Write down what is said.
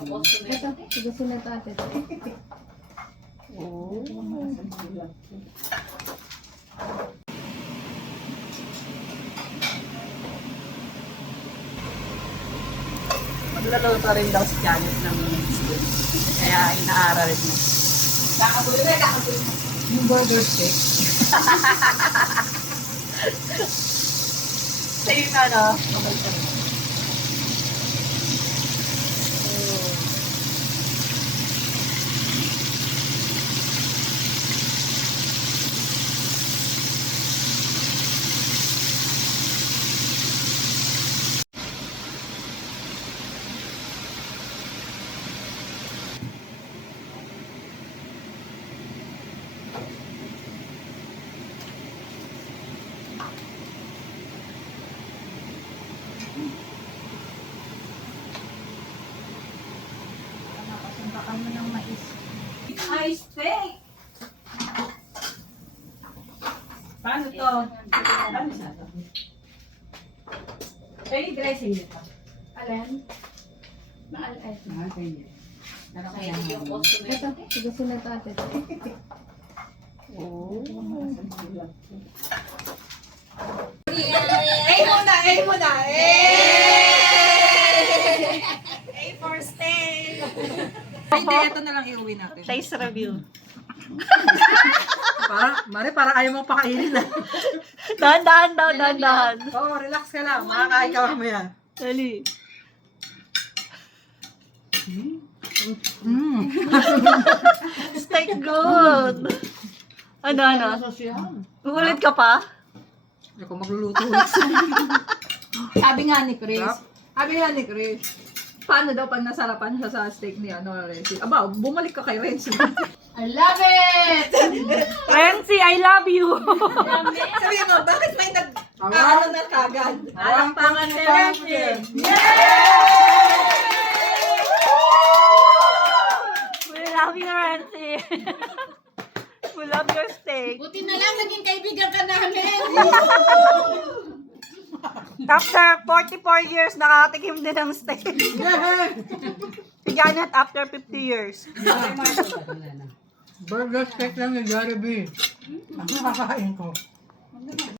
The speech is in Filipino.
Ito, gusto na ito ate. Oh. Magluluto rin daw si Janet ng steak. Kaya inaaral niya. Yung burger steak. Sa'yo na, no? Baka mo ng mais. Ay, steak! Paano to? Paano siya to? Kaya dressing nito. Alin? Maalay. Kaya. Pero kaya Ito, gusto na ito ate. Oh. A muna, A muna. A for steak. Hindi, ito na lang iuwi natin. Taste review. Para ayaw mong pakainin na. Dahan-dahan daw, dahan-dahan. Oo, relax ka lang. Makakain ka mamaya. Dali. Steak good. Ano? Ulit ka pa? Ako magluluto. Sabi nga ni Chris. Sarap. Sabi nga ni Chris. Paano daw pag nasarapan siya sa steak ni Renzi? Aba, bumalik ka kay Renzi. I love it! Renzi, I love you. Sabihin mo, bakit may ano na kagad? Ang pangan ni Renzi. We love you, Renzi. We love your steak. Buti na lang naging kaibigan ka namin. After 44 years, nakatikim din ng steak. Si Janet, after 50 years. Burger steak lang ni Jollibee. Ang nakakain ko.